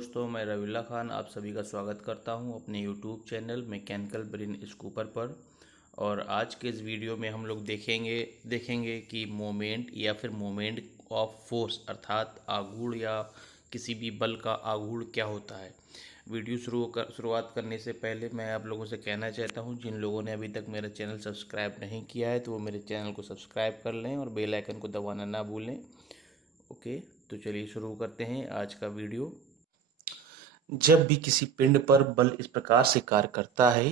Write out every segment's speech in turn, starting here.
दोस्तों, मैं रवीला खान आप सभी का स्वागत करता हूं अपने YouTube channel mechanical brain scooper पर। और आज के इस वीडियो में हम लोग देखेंगे कि मोमेंट या फिर मोमेंट ऑफ फोर्स अर्थात आघूर्ण या किसी भी बल का आघूर्ण क्या होता है। वीडियो शुरुआत करने से पहले मैं आप लोगों से कहना चाहता हूं, जिन लोगों ने अभी तक मेरा चैनल सब्सक्राइब नहीं किया है तो वो मेरे चैनल को सब्सक्राइब कर लें और बेल आइकन को दबाना ना भूलें। ओके, तो चलिए शुरू करते हैं आज का वीडियो। जब भी किसी पिंड पर बल इस प्रकार से कार्य करता है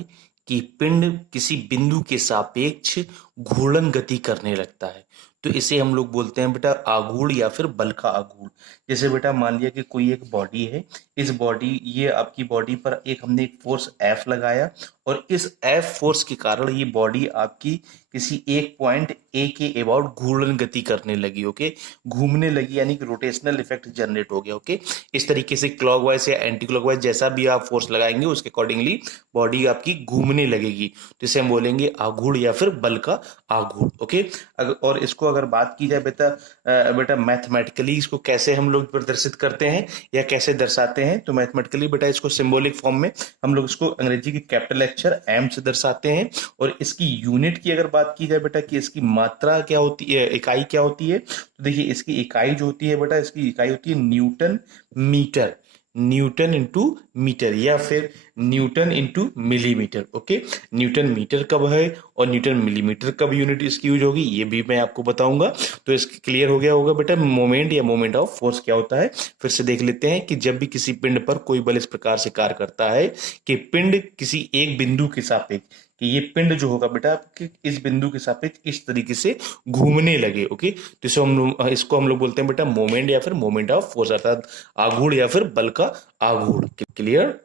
कि पिंड किसी बिंदु के सापेक्ष घूर्णन गति करने लगता है, तो इसे हम लोग बोलते हैं बेटा आघूर्ण या फिर बल का आघूर्ण। जैसे बेटा मान लिया कि कोई एक बॉडी है, इस बॉडी ये आपकी बॉडी पर हमने एक फोर्स एफ लगाया और इस एफ फोर्स के कारण ये बॉडी आपकी किसी एक पॉइंट ए के अबाउट घूर्णन गति करने लगी। ओके, घूमने लगी यानी कि रोटेशनल इफेक्ट जनरेट हो गया। ओके, इस तरीके से क्लॉकवाइज या एंटी क्लॉकवाइज जैसा भी आप फोर्स लगाएंगे उसके अकॉर्डिंगली बॉडी आपकी घूमने लगेगी, तो इसे हम बोलेंगे आघूर्ण या फिर बल का आघूर्ण। ओके, और इसको अगर बात की जाए बेटा मैथमेटिकली इसको कैसे हम लोग प्रदर्शित करते हैं या कैसे दर्शाते हैं, तो मैथमेटिकली बेटा इसको सिंबॉलिक फॉर्म में हम लोग इसको अंग्रेजी के कैपिटल अक्षर एम से दर्शाते हैं। और इसकी यूनिट की अगर बात की जाए बेटा कि इसकी मात्रा क्या होती है, इकाई क्या होती है, तो देखिए इसकी इकाई जो होती है बेटा, इसकी इकाई होती है newton metre. Newton into metre या फिर newton into millimetre. Okay, newton metre कब है और न्यूटन मिलीमीटर कब यूनिट इसकी यूज होगी ये भी मैं आपको बताऊंगा। तो इसके क्लियर हो गया होगा बेटा मोमेंट या मोमेंट ऑफ फोर्स क्या होता है। फिर से देख लेते हैं कि जब भी किसी पिंड पर कोई बल इस प्रकार से कार्य करता है कि पिंड किसी एक बिंदु के सापेक्ष, कि ये पिंड जो होगा बेटा आपके इस बिंदु के सापेक्ष इस तरीके से घूमने लगे। ओके, तो इसको हम लोग बोलते हैं बेटा मोमेंट या फिर मोमेंट ऑफ फोर्स अर्थात आघूर्ण या फिर बल का आघूर्ण। क्लियर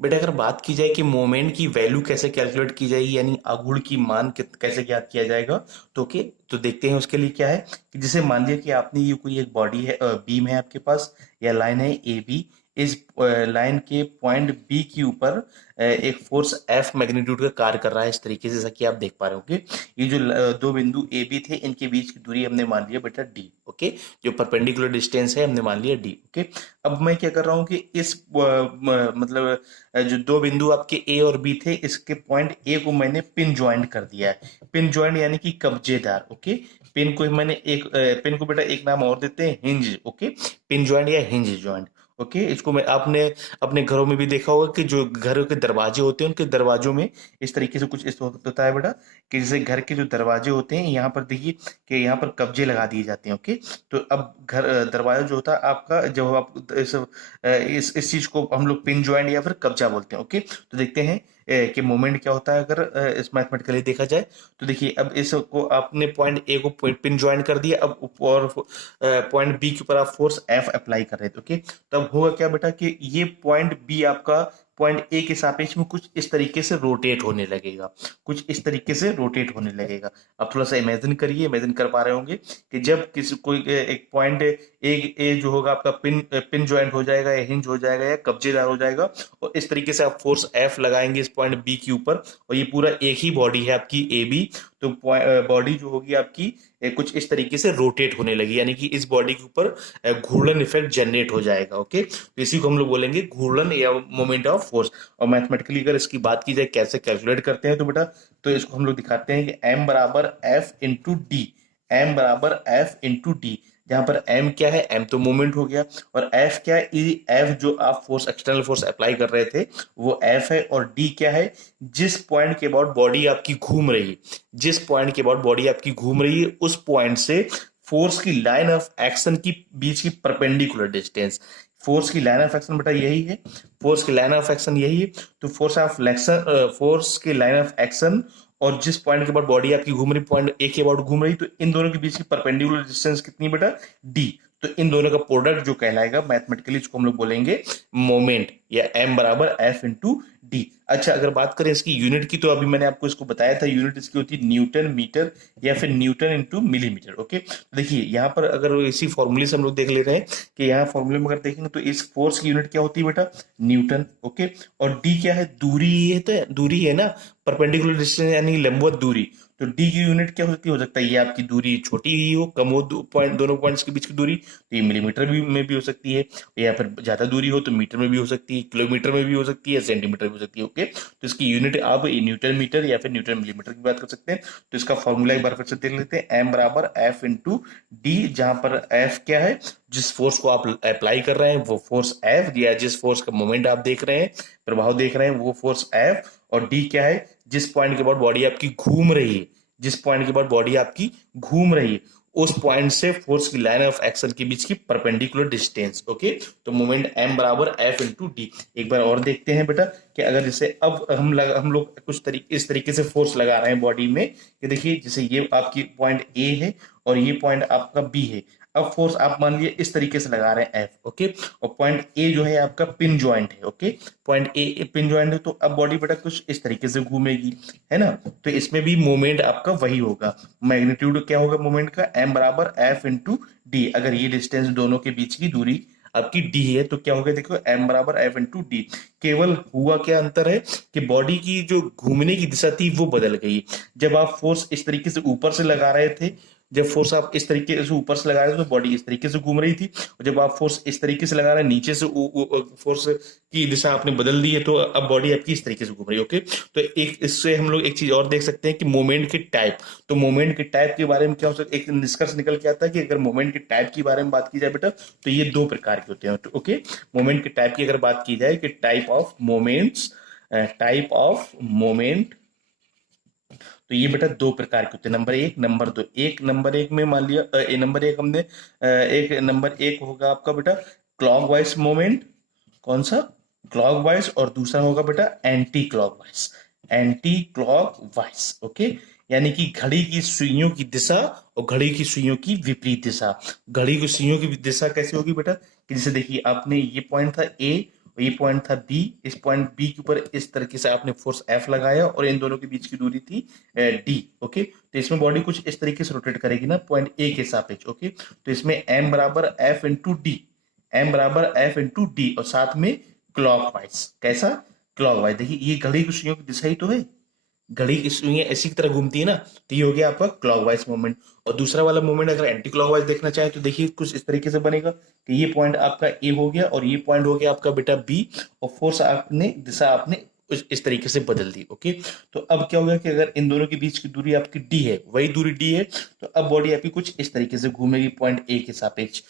बेटा, अगर बात की जाए कि मोमेंट की वैल्यू कैसे कैलकुलेट की जाएगी यानी आघूर्ण की मान कैसे ज्ञात किया जाएगा, तो ओके तो देखते हैं उसके लिए क्या है। कि जैसे मान लिया कि आपने ये कोई एक बॉडी है, बीम है आपके पास या लाइन है ए बी, इस लाइन के पॉइंट बी के ऊपर एक फोर्स एफ मैग्नीट्यूड का कार्य कर रहा है इस तरीके से, जैसा कि आप देख पा रहे होंगे। ये जो दो बिंदु ए बी थे इनके बीच की दूरी हमने मान लिया बेटा डी। ओके, जो परपेंडिकुलर डिस्टेंस है हमने मान लिया डी। ओके, अब मैं क्या कर रहा हूँ कि इस मतलब जो दो बिंदु आपके ए और बी थे इसके पॉइंट ए को मैंने पिन ज्वाइंट कर दिया है। पिन ज्वाइंट यानी कि कब्जेदार। ओके, पिन को मैंने पिन को बेटा एक नाम और देते हैं हिंज। ओके, पिन ज्वाइंट या हिंज ज्वाइंट। ओके, इसको मैं आपने अपने घरों में भी देखा होगा कि जो घरों के दरवाजे होते हैं उनके दरवाजों में इस तरीके से कुछ इस वक्त होता है बेटा कि जैसे घर के जो दरवाजे होते हैं यहाँ पर देखिए कि यहाँ पर कब्जे लगा दिए जाते हैं। ओके, तो अब घर दरवाजा जो होता है आपका, जब आप इस चीज को हम लोग पिन ज्वाइंट या फिर कब्जा बोलते हैं। ओके, तो देखते हैं कि मोमेंट क्या होता है अगर इस मैथमेटिकली देखा जाए। तो देखिए अब इसको आपने पॉइंट ए को पिन ज्वाइन कर दिया, अब और पॉइंट बी के ऊपर आप फोर्स एफ अप्लाई कर रहे थे। ओके, तब होगा क्या बेटा कि ये पॉइंट बी आपका पॉइंट ए के सापेक्ष में कुछ इस तरीके से रोटेट होने लगेगा, कुछ इस तरीके से रोटेट होने लगेगा। अब थोड़ा सा इमेजिन करिए, इमेजिन कर पा रहे होंगे कि जब किसी कोई एक पॉइंट ए जो होगा आपका पिन ज्वाइंट हो जाएगा या हिंज हो जाएगा या कब्जेदार हो जाएगा, और इस तरीके से आप फोर्स एफ लगाएंगे इस पॉइंट बी के ऊपर, और ये पूरा एक ही बॉडी है आपकी ए बी, तो बॉडी जो होगी आपकी कुछ इस तरीके से रोटेट होने लगी यानी कि इस बॉडी के ऊपर घूर्णन इफेक्ट जनरेट हो जाएगा। ओके, तो इसी को हम लोग बोलेंगे घूर्णन या मोमेंट ऑफ फोर्स। और मैथमेटिकली अगर इसकी बात की जाए कैसे कैलकुलेट करते हैं, तो बेटा तो इसको हम लोग दिखाते हैं कि एम बराबर एफ इंटू डी। एम बराबर एफ इंटू डी, जहां पर एम क्या है, एम तो मोमेंट हो गया, और एफ क्या है, एफ जो आप फोर्स एक्सटर्नल फोर्स अप्लाई कर रहे थे वो एफ है, और डी क्या है, जिस पॉइंट के अबाउट बॉडी आपकी घूम रही है, जिस पॉइंट के अबाउट बॉडी आपकी घूम रही है उस पॉइंट से फोर्स की लाइन ऑफ एक्शन की बीच की परपेंडिकुलर डिस्टेंस। फोर्स की लाइन ऑफ एक्शन बेटा यही है, फोर्स की लाइन ऑफ एक्शन यही है। तो फोर्स की लाइन ऑफ एक्शन और जिस पॉइंट के बाद बॉडी आपकी घूम रही, पॉइंट ए के अबाउट घूम रही, तो इन दोनों के बीच की परपेंडिकुलर डिस्टेंस कितनी बेटा डी। तो इन दोनों का प्रोडक्ट जो कहलाएगा मैथमेटिकली इसको हम लोग बोलेंगे मोमेंट, या एम बराबर एफ इंटू डी। अच्छा, अगर बात करें इसकी यूनिट की, तो अभी मैंने आपको इसको बताया था यूनिट इसकी होती है न्यूटन मीटर या फिर न्यूटन इंटू मिलीमीटर। ओके, देखिए यहाँ पर अगर इसी फॉर्मूले से हम लोग देख ले रहे हैं कि यहाँ फॉर्मूले में अगर देखेंगे तो इस फोर्स की यूनिट क्या होती है बेटा न्यूटन। ओके, और डी क्या है, दूरी है, तो दूरी है ना, परपेंडिकुलर डिस्टेंस यानी लंबवत दूरी, तो डी की यूनिट क्या हो सकता है ये आपकी दूरी छोटी ही हो, कम हो, दोनों पॉइंट्स के बीच की दूरी, तो ये मिलीमीटर में भी हो सकती है, या फिर ज्यादा दूरी हो तो मीटर में भी हो सकती है, किलोमीटर में भी हो सकती है, सेंटीमीटर में हो सकती है। ओके, तो इसकी यूनिट आप न्यूटन मीटर या फिर न्यूटन मिलीमीटर की बात कर सकते हैं। तो इसका फॉर्मूला एक बार फिर से देख लेते हैं, एम बराबर एफ इंटू डी, जहां पर एफ क्या है, जिस फोर्स को आप अप्लाई कर रहे हैं वो फोर्स एफ, या जिस फोर्स का मोमेंट आप देख रहे हैं, प्रभाव देख रहे हैं, वो फोर्स एफ, और डी क्या है, जिस पॉइंट के बाद बॉडी आपकी घूम रही है, जिस पॉइंट के बाद बॉडी आपकी घूम रही है, उस पॉइंट से फोर्स की लाइन ऑफ एक्शन के बीच की परपेंडिकुलर डिस्टेंस। ओके, तो मोमेंट एम बराबर एफ इंटू डी। एक बार और देखते हैं बेटा कि अगर जैसे अब हम लोग कुछ तरीके इस तरीके से फोर्स लगा रहे हैं बॉडी में, कि देखिए जैसे ये आपकी पॉइंट ए है और ये पॉइंट आपका बी है। अब फोर्स आप मान लीजिए इस तरीके से लगा रहे हैं एफ। ओके, और पॉइंट ए जो है आपका पिन जॉइंट है। Okay, point A pin joint है, तो अब बॉडी बेटा कुछ इस तरीके से घूमेगी, है ना। तो इसमें भी मोमेंट आपका वही होगा, मैग्नीट्यूड क्या होगा मोमेंट का, एम बराबर एफ इंटू डी। अगर ये डिस्टेंस दोनों के बीच की दूरी आपकी डी है तो क्या होगा, देखो एम बराबर एफ इंटू डी। केवल हुआ क्या अंतर है कि बॉडी की जो घूमने की दिशा थी वो बदल गई। जब आप फोर्स इस तरीके से ऊपर से लगा रहे थे, जब फोर्स आप इस तरीके से ऊपर से लगा रहे थे तो बॉडी इस तरीके से घूम रही थी, और जब आप फोर्स इस तरीके से लगा रहे हैं नीचे से, फोर्स की दिशा आपने बदल दी है, तो अब बॉडी आपकी इस तरीके से घूम रही है। ओके, तो एक इससे हम लोग एक चीज और देख सकते हैं कि मोमेंट के टाइप। तो मोमेंट के टाइप के बारे में क्या हो सकता है, एक निष्कर्ष निकल के आता है कि अगर मोमेंट के टाइप के बारे में बात की जाए बेटा, तो ये दो प्रकार के होते हैं। तो ओके, मोमेंट के टाइप की अगर बात की जाए कि टाइप ऑफ मोमेंट, तो ये बेटा दो प्रकार के होते हैं, नंबर एक नंबर दो। नंबर एक में मान लिया नंबर एक हमने नंबर एक होगा आपका बेटा क्लॉकवाइज मोमेंट, कौन सा, क्लॉकवाइज, और दूसरा होगा बेटा एंटी क्लॉकवाइज, ओके, यानी कि घड़ी की सुइयों की दिशा और घड़ी की सुइयों की विपरीत दिशा। घड़ी की सुइयों की दिशा कैसे होगी बेटा, कि जैसे देखिए आपने ये पॉइंट था ए और ये पॉइंट था बी, इस पॉइंट बी के ऊपर इस तरीके से आपने फोर्स एफ लगाया और इन दोनों के बीच की दूरी थी डी। ओके, तो इसमें बॉडी कुछ इस तरीके से रोटेट करेगी ना पॉइंट ए के सापेक्ष। ओके, तो इसमें एम बराबर एफ इंटू डी, और साथ में क्लॉकवाइज, कैसा, क्लॉकवाइज। देखिए ये घड़ी की सुइयों की दिशा ही तो है, घड़ी की सुइयां ऐसी की तरह घूमती है ना, तो ये हो गया आपका क्लॉकवाइज मूवमेंट। और दूसरा वाला मूवमेंट अगर एंटी क्लॉकवाइज देखना चाहे तो देखिए कुछ इस तरीके से बनेगा कि ये पॉइंट आपका ए हो गया और ये पॉइंट हो गया आपका बेटा बी, और फोर्स आपने दिशा आपने इस तरीके से बदल दी। ओके, तो अब क्या होगा कि अगर इन दोनों के बीच की दूरी आपकी डी है, वही दूरी डी है, तो अब बॉडी आपकी कुछ इस तरीके से घूमेगी पॉइंट ए के सापेक्ष,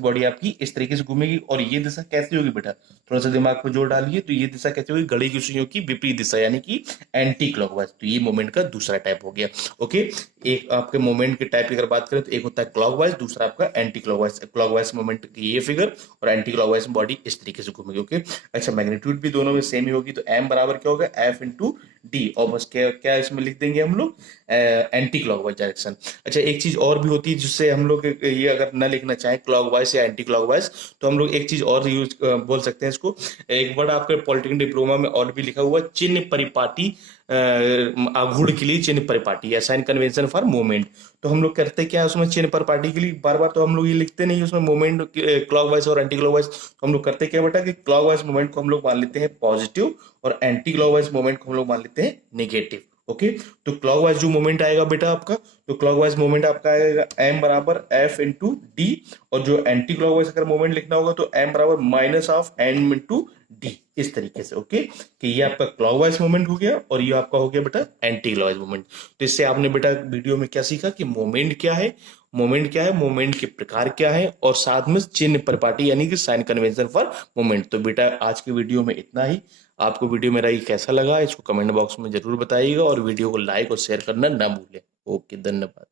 बॉडी आपकी इस तरीके से घूमेगी। और ये दिशा कैसी होगी बेटा, थोड़ा सा दिमाग पर जोर डालिए, तो ये दिशा कैसे होगी, घड़ी की सुइयों की विपरीत दिशा, यानी कि एंटी क्लॉकवाइज। तो ये मोमेंट का दूसरा टाइप हो गया। ओके, एक आपके मोमेंट के टाइप की अगर बात करें तो एक होता है क्लॉकवाइज, दूसरा आपका एंटी क्लॉकवाइज। क्लॉकवाइज मोमेंट की ये फिगर और एंटी क्लॉकवाइज बॉडी इस तरीके से घूमेगी। ओके, अच्छा मैग्नीट्यूड भी दोनों में सेम ही होगी, तो एम बराबर क्या होगा, एफ इंटू डी, और बस क्या क्या इसमें लिख देंगे हम लोग, एंटी क्लॉकवाइज डायरेक्शन। अच्छा एक चीज और भी होती है जिससे हम लोग ये अगर न लिखना चाहें क्लॉकवाइज या एंटी क्लॉकवाइज, तो हम लोग एक चीज और यूज बोल सकते हैं इसको। एक वर्ड आपके पॉलिटिकल डिप्लोमा में और भी लिखा हुआ है, चिन्ह परिपाटी, आघूर्ण के लिए चिन्ह परिपाटी या साइन कन्वेंशन फॉर मूवमेंट। तो हम लोग करते क्या है उसमें, चिन्ह परिपाटी के लिए बार बार तो हम लोग ये लिखते नहीं उसमें मूवमेंट क्लॉकवाइज और एंटी क्लॉकवाइज। तो हम लोग करते क्या बेटा कि क्लॉकवाइज मूवमेंट को हम लोग मान लेते हैं पॉजिटिव और एंटी क्लॉकवाइज मूवमेंट को हम लोग मान लेते हैं नेगेटिव। ओके, तो क्लॉकवाइज जो मूवमेंट आएगा बेटा आपका, तो क्लॉकवाइज मूवमेंट आपका आएगा एम बराबर एफ इंटू डी, और जो एंटी क्लॉकवाइज अगर मूवमेंट लिखना होगा तो एम बराबर minus of M into D, इस तरीके से। ओके, कि ये आपका क्लॉकवाइज मूवमेंट हो गया और ये आपका हो गया बेटा एंटी क्लॉकवाइज मूवमेंट। तो इससे आपने बेटा वीडियो में क्या सीखा कि मोमेंट क्या है, मोमेंट के प्रकार क्या है, और साथ में चिन्ह परिपाटी यानी कि साइन कन्वेंशन फॉर मोमेंट। तो बेटा आज की वीडियो में इतना ही। आपको वीडियो मेरा ये कैसा लगा इसको कमेंट बॉक्स में जरूर बताइएगा, और वीडियो को लाइक और शेयर करना ना भूलें। ओके, धन्यवाद।